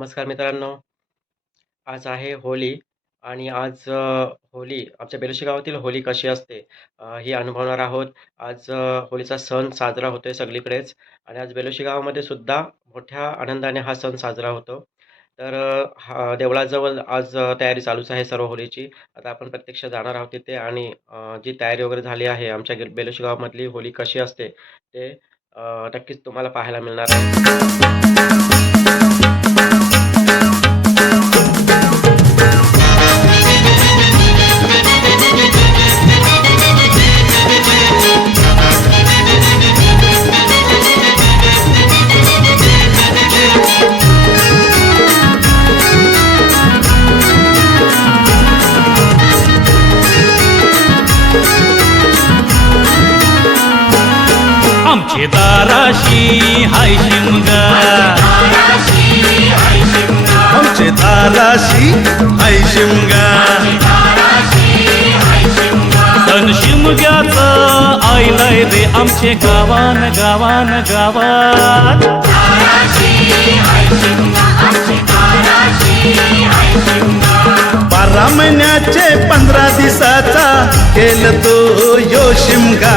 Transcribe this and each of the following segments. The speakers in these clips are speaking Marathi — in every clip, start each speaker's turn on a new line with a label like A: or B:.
A: नमस्कार मित्रांनो. आज आहे होली आणि आज होली होळी आमच्या बेलुशी गावातील होळी कशी असते ही अनुभवणार आहोत. आज होलीचा होळीचा सण साजरा होतोय सगळीकडेच आणि आज बेलोशी गावामध्ये सुद्धा मोठ्या आनंदाने हा सण साजरा होतो. तर हा देवळाजवळ आज तयारी चालूच आहे सर्व होळीची. आता आपण प्रत्यक्ष जाणार आहोत तिथे आणि जी तयारी वगैरे झाली आहे आमच्या बेलोशी गावामधली होळी कशी असते ते नक्कीच तुम्हाला पाहायला मिळणार आहे.
B: आमचे दाराशी हाय शिमगा.
C: आमचे दाराशी हाय शिमगा.
B: सण शिमग्याचं आईलाय रे आमचे गावान गावान गावात.
C: बारा महिन्याचे पंधरा दिसाचा केल तो यो शिमगा.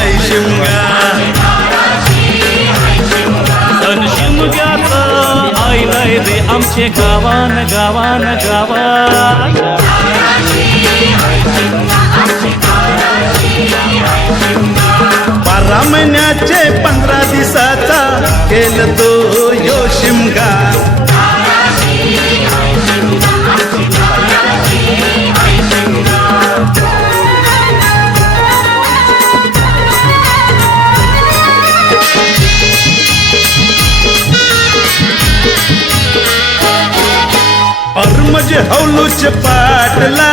B: आईलाय आमचे गावान गावान गावा
C: बारा महिन्याचे पंधरा दिसाचा केलं तो यो शिमगा. म्हणजे हौलूचे पाटला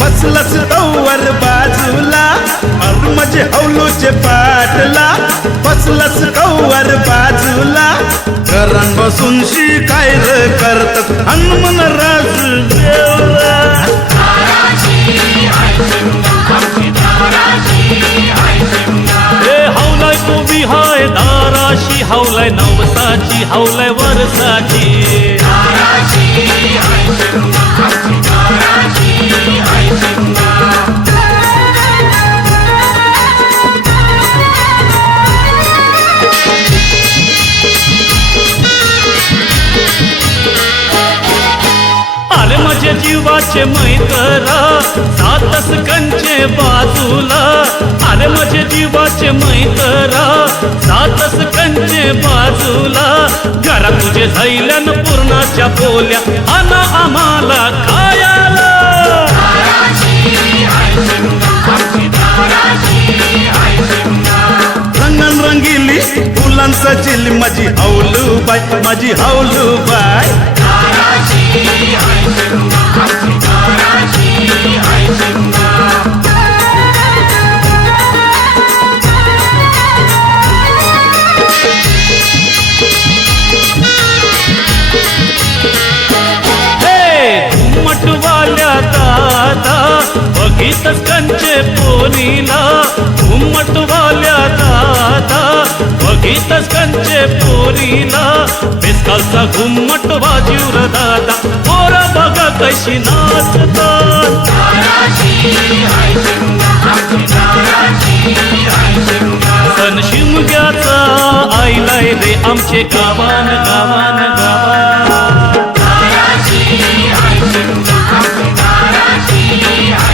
C: बसलस तवर बाजूला. और म्हणजे हौलूचे पाटला बसलस तवर बाजूला. करण बसून शिकाय करत हनुमन राज देवला
B: ए हावलाय कोबी हाय दाराशी हावलाय नवसाची हावलाय वरसाची. माझे मैतरा जातस कंचे बाजूला अरे माझे जीवाचे मैतरा जातस कंचे बाजूला. घरा तुझे झैल्यान पूर्णाच्या बोल्या आना आम्हाला खायाला.
C: रंगिली फुलांचा चिल माझी हौलू बाय माझी हौलू बाय
B: हे बघितच कंचे पोरीला घुमटवाल्या दादा. बघितच कंचे पोरीला बेसकालचा घुमट वाजीवर दादा. पोर बघा कशी नाचतात. सण शिमग्याचा आईलाय रे आमचे गावान गावान गावान.
D: Thank.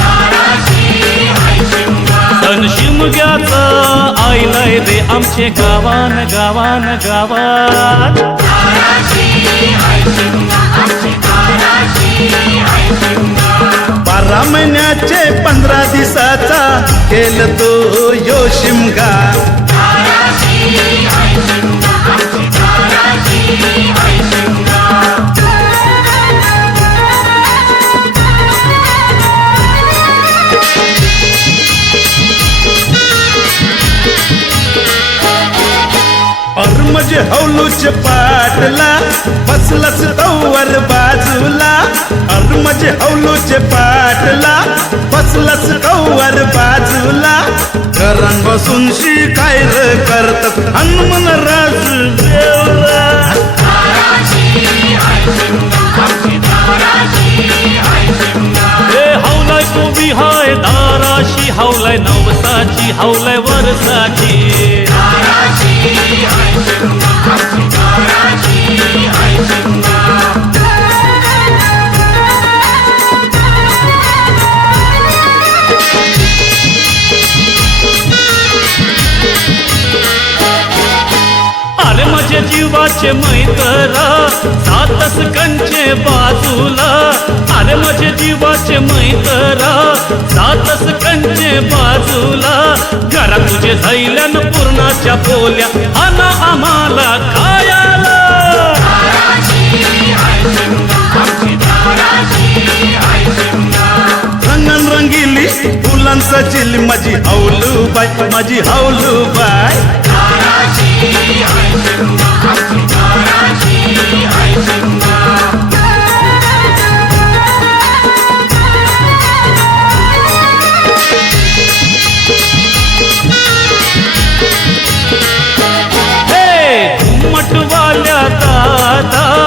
B: सण शिमग्याचं आईलाय रे आमचे गावान गावान गावात.
C: बारा महिन्याचे पंधरा दिवसाचा केलं तो यो शिमगा. म्हणजे हौलूच पाटला बसलस तवर बाजूला. अर म्हणजे हौलूच पाटला बसलस तवर बाजूला. करण बसून शिकाय करत हनुमन राज देवला
B: हावलाय कोबी हाय दाराशी हावलाय नवसाची हावलाय वरसाची. अरे माझ्या जीवाचे मैतरा सातस कंचे बाजूला. अरे माझे जीवाचे मैतरा सातस कंचे बाजूला. घरा तुझे थैल्यान पूर्णाच्या बोल्या अन आम्हाला खायाला.
C: रंगन रंगिली फुलांचा चिल. माझी हौलू बाय माझी हौलू बाय
B: आई हे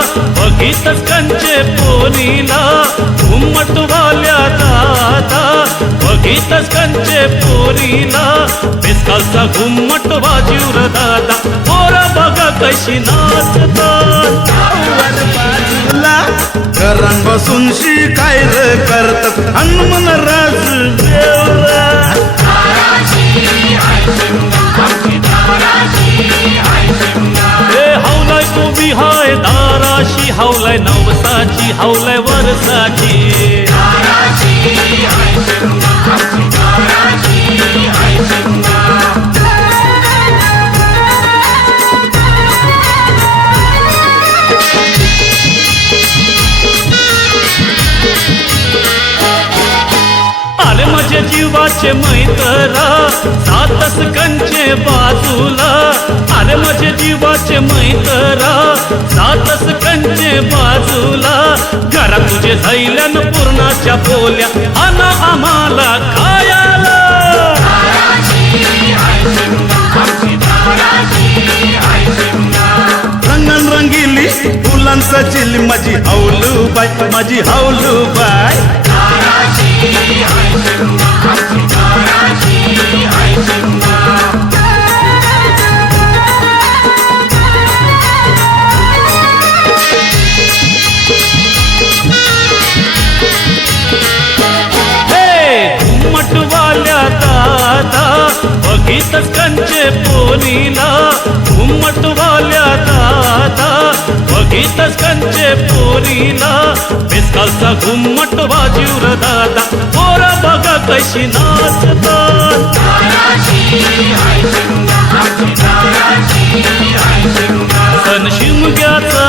B: दादा बघितच कंचे पोरीला घुमटवाल्या दादा. बघितच कंचे पोरीला बेसकालचा घुमट वाजीवर दादा. पोर बघा कशी नाचतात.
C: वर बाजूला करण बसून शिकाय र करतात हनुमान
B: हावलाय नवसाची हावलाय वरसाची आले जीवाचे मैतरा सातस कंचे बाजूला. अरे माझे जीवाचे मैतरा सातस कंचे बाजूला. घरा तुझे झैल्यान पूर्णाच्या बोल्या आना आम्हाला खायाला.
C: रंगन रंगिली फुलांचा चिल माझी हौलू बाय माझी हौलू बाय
B: हे घुमटवाल्या दादा बघितच कंचे पोरीला घुमटवाल्या दादा बघितच कंचे पोरीला. बेसकालचा घुमट वाजीवर दादा. पोरा बघा कशी नाचतात. शिमग्याचा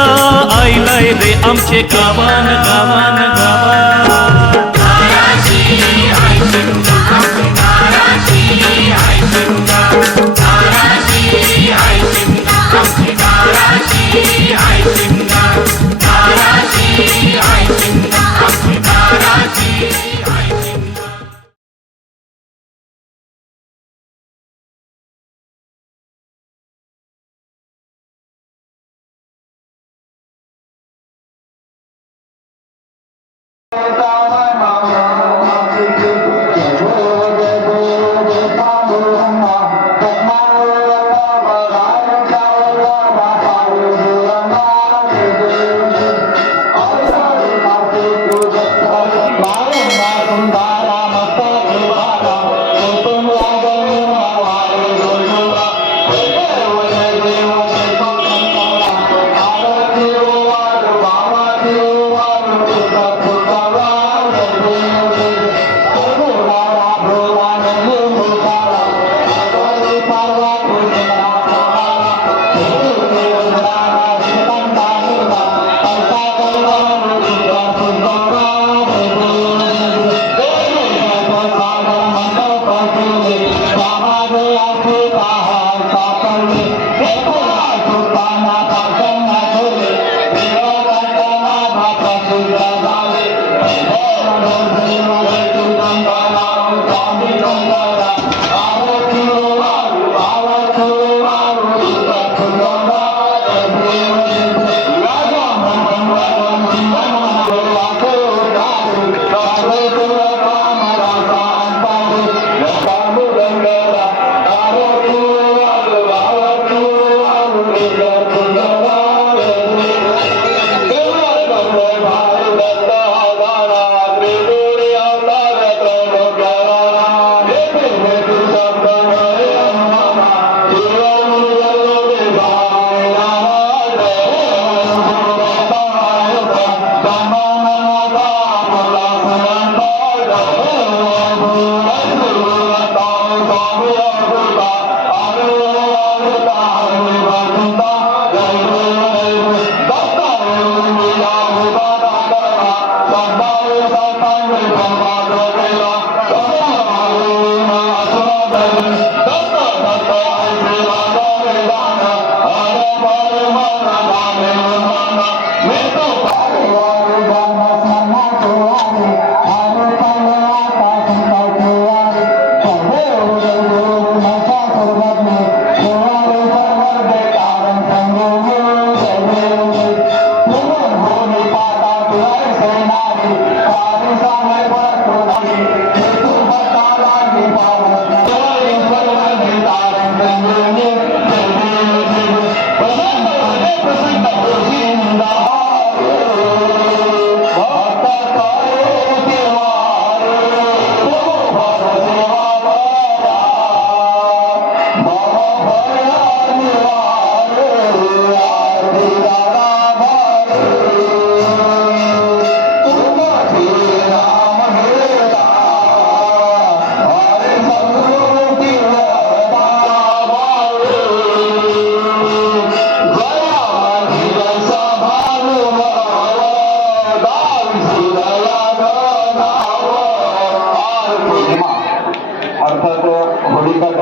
B: आईलाय रे आमचे गावान गावान गावान.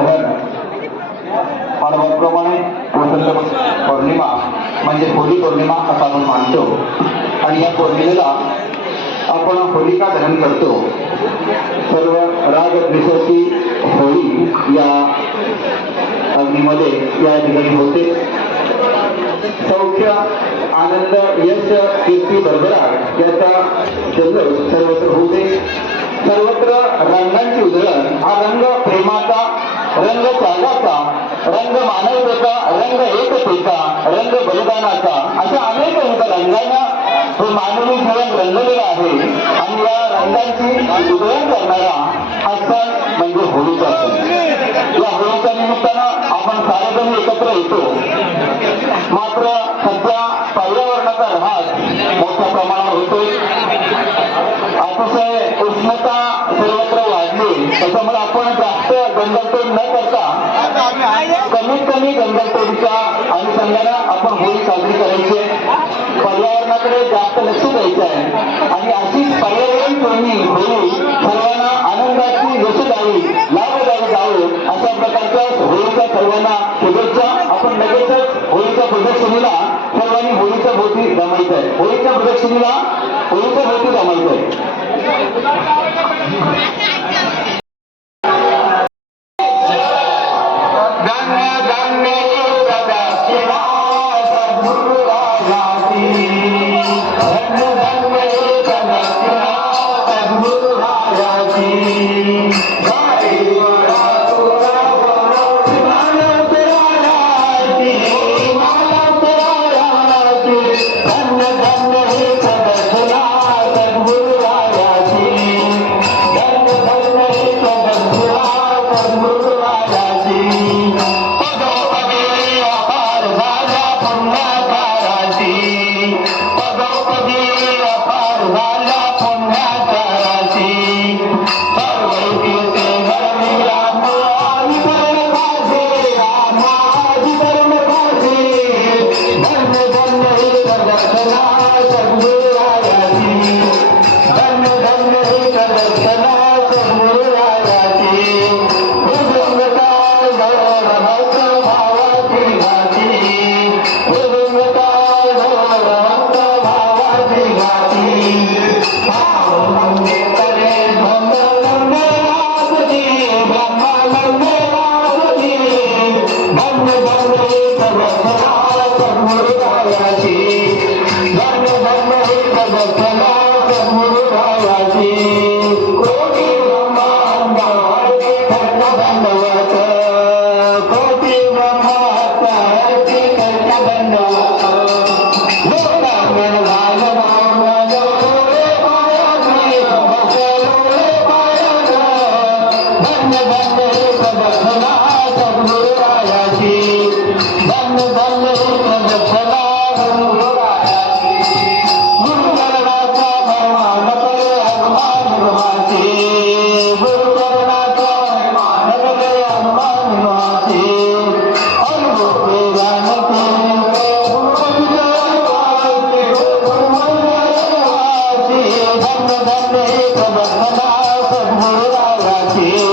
D: होळीचा पर्वतप्रमाणे वसंत पौर्णिमा म्हणजे होली पौर्णिमा असा आपण मानतो? आणि या पौर्णिमेला आपण होलिका दहन करतो. सर्व राग द्वेषाची होळी या अग्नीमध्ये या ठिकाणी होते. सौख्य आनंद यश कीर्ती भरभराट याचा जल्लोष सर्वत्र होते. सर्वत्र रंगांची उधळण हा रंग प्रेमाचा रंग त्यागाचा रंग मानवतेचा रंग एकतेचा रंग बलिदानाचा अशा अनेक रंगांना हे मानवी जीवन रंगलेलं आहे. आणि या रंगांची उदयन करणारा हा सण म्हणजे होळीचा सण. या होळीच्या निमित्तानं आपण सारेजण एकत्र येतो. मात्र सध्या पर्यावरणाचा ऱ्हास मोठ्या प्रमाणावर होतोय. अतिशय उष्णता सर्वत्र वाढली त्याच्यामुळे आपण जास्त जंगलतोड न करता कमीत कमी जंगलतोडीच्या अनुषंगानं आपण होळी साजरी करायची आहे. पर्यावरणाकडे जास्त लक्ष द्यायचं आहे. आणि अशीच पर्यावरण प्रेमी होळी सर्वांना आनंदाची लस द्यावी लाभ लाभदायी जावं अशा प्रकारच्या होळीच्या सर्वांना शुभेच्छा. आपण लगेचच होळीच्या प्रदर्शनीला सर्वांनी होळीच्या भोवती जमायचं आहे. होळीच्या प्रदर्शनीला होळीच्या भोवती जमायचं आहे. Thank you. আছে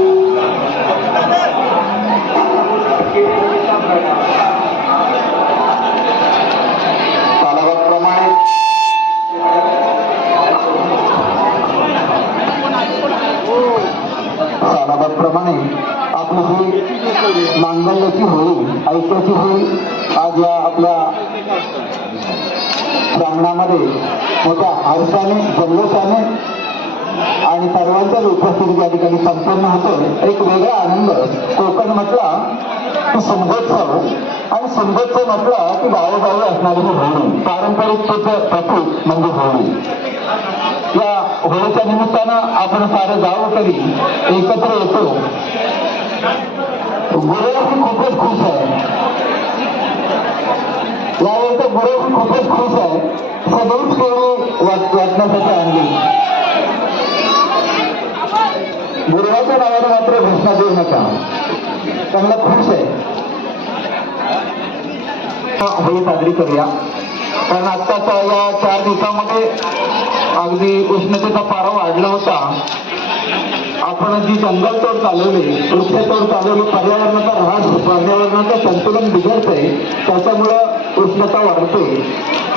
D: आपली मांगल्याची होळी ऐक्याची होळी आज या आपल्या प्रांगणामध्ये मोठ्या हर्षाने जल्लोषाने आणि सर्वांच्याच उपस्थिती या ठिकाणी संपन्न होतो एक वेगळा आनंद. कोकण म्हटला की समजोत्सव आणि समजोत्सव म्हटला की गावोगावी असणारी ही होळी. पारंपरिकतेचं प्रतीक म्हणजे होळी. या होळीच्या निमित्तानं आपण सारे गावकरी एकत्र येतो. गुरु खूपच खुश आहे. यावेळी तर गुरु खूपच खुश आहे. सदैव केळी वाटण्यासाठी आणली. गुरुवाच्या नावाने मात्र घोषणा देऊ नका. चांगला खुश आहे. होळी साजरी करूया. कारण आत्ताच्या या चार दिवसामध्ये अगदी उष्णतेचा पारा वाढला होता. आपण जी जंगलतोड चालवली वृक्षतोड चालवली पर्यावरणाचा ऱ्हास पर्यावरणाचं संतुलन बिघडतंय त्याच्यामुळं उष्णता वाढते.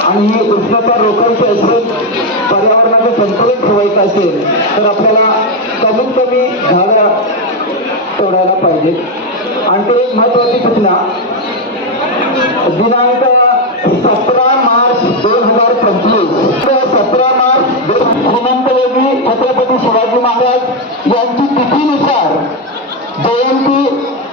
D: आणि ही उष्णता रोखायची असेल पर्यावरणाचं संतुलन ठेवायचं असेल तर आपल्याला कमीत कमी झाडं तोडायला पाहिजे आणि ते एक महत्वाची सूचना दिनांक सतरा मार्च दोन हजार पंचवीस सतरा मार्च श्रीमंत योगी छत्रपती शिवाजी महाराज यांची तिथीनुसार जयंती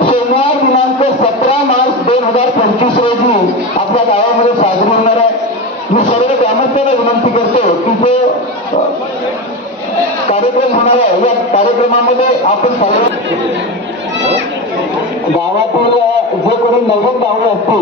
D: सोमवार दिनांक सतरा मार्च दोन हजार पंचवीस रोजी आपल्या गावामध्ये साजरी होणार आहे मी सर्व ग्रामस्थांना विनंती करतो की जो कार्यक्रम होणार आहे या कार्यक्रमामध्ये आपण सर्व गावातील जे कोणी नवीन गावं असतील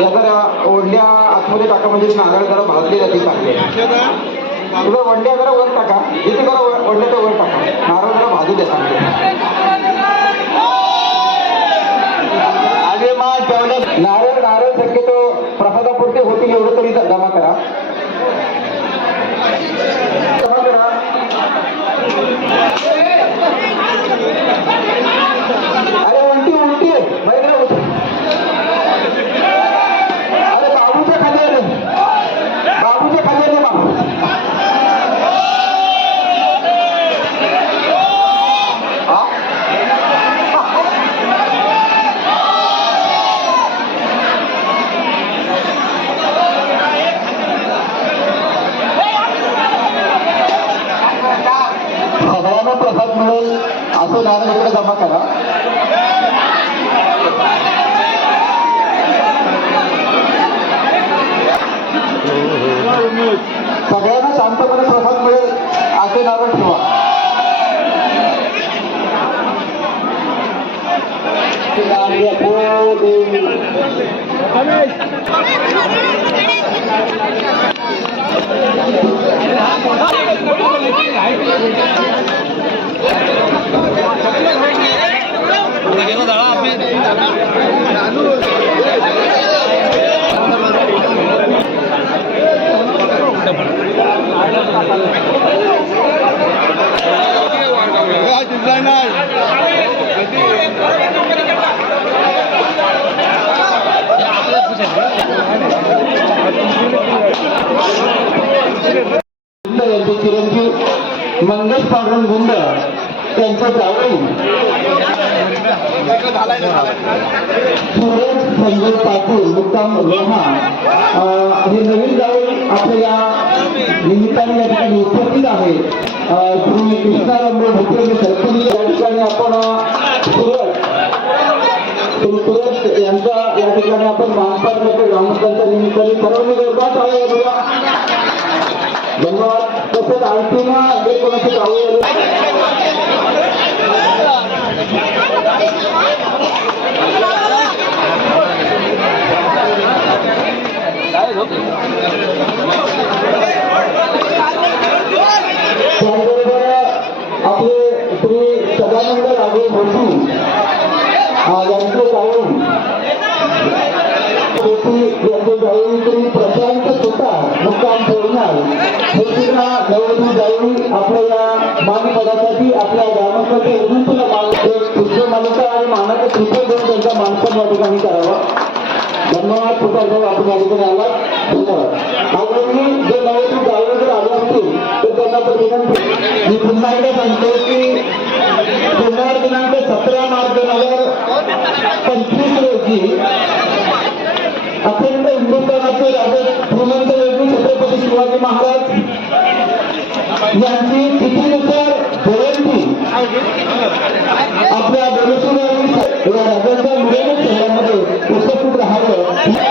D: या जरा ओढल्या आतमध्ये टाका म्हणजे नारळ जरा भाजले जाते चांगले. तुझ्या वंड्या जरा वर टाका इथे जरा वर- वंड्याच्या वर टाका. नारळ जरा भाजू द्या चांगले. आगे मा ठेवल्या नारळ नारळ शक्यतो प्रसादापुरते होतील एवढं तरी जमा करा जमा करा अरे उलटी उलटी आहे बाई जरा उलटी. अरे बाबूच्या खाली आले बाबूच्या खाली आले बाबू हा? सगळ्यांना प्रसाद मिळेल असं नाणं इकडे जमा करा सगळ्यांना शांतपणे प्रसाद मिळेल. असे नारळ ठेवा. Thank you. चिरंजीव मंगेश पांडुरंग गुंड त्यांचा जावई. सुरेश संजय पाटील मुक्काम रोहा. हे नवीन जावई आपल्या निमित्ताने या ठिकाणी उपस्थित आहे श्री कृष्णारामराव भूपेंद्र सरपंच या ठिकाणी आपण अं, श्री सुरेश यांचा या ठिकाणी आपण महापालिकेच्या ग्रामस्थांच्या निमित्ताने. सर्वांनी जोरदार टाळ्या वाजवा. धन्यवाद. तसेच आणखीन जे कोणाचे त्याचबरोबर आपले श्री सदानंद राजे जोशी अं, यांचे जाऊन. जोशी यांचे जाऊन श्री प्रशांत सुतार मुक्काम सुद्धा जाऊन आपल्या या मानपदासाठी आपल्या ग्रामस्थांच्या उद्दिष्टाला मान एक पुष्प मालिका आणि मानाचं कृपया देऊन त्यांचा मानसन या ठिकाणी करावा. धन्यवाद सुतार भाऊ आपण या ठिकाणी आला धन्यवाद. आगामी जे नववधू जाऊन जर आले असतील तर त्यांना तर विनंती. मी पुन्हा एकदा सांगतो की सोमवार दिनांक सतरा मार्च दोन हजार पंचवीस रोजी अखंड हिंदुस्थानाचे राजे श्रीमंत योगी छत्रपती शिवाजी महाराज यांची तिथीनुसार जयंती आपल्या बेलुसुरावी या राजांच्या मिरवणूक शहरामध्ये उपस्थित राहावं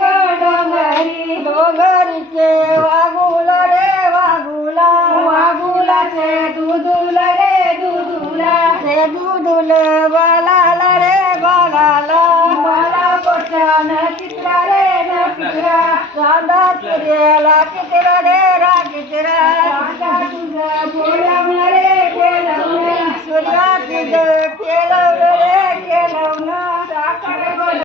E: বাড়ি ডোগরিতে বাগুল রে বাগুলা। বাগুলা সে দুদুল রে দুদুলা। সে দুদুল বালাল রে বালালা। বালা পচা নচিত্র রে নচিত্র সাদা তিরেলা চিত্র রে রাগিত্র সাদা তুজা গোলাম রে গোলাম সুরাতি দে রে কেলাম না।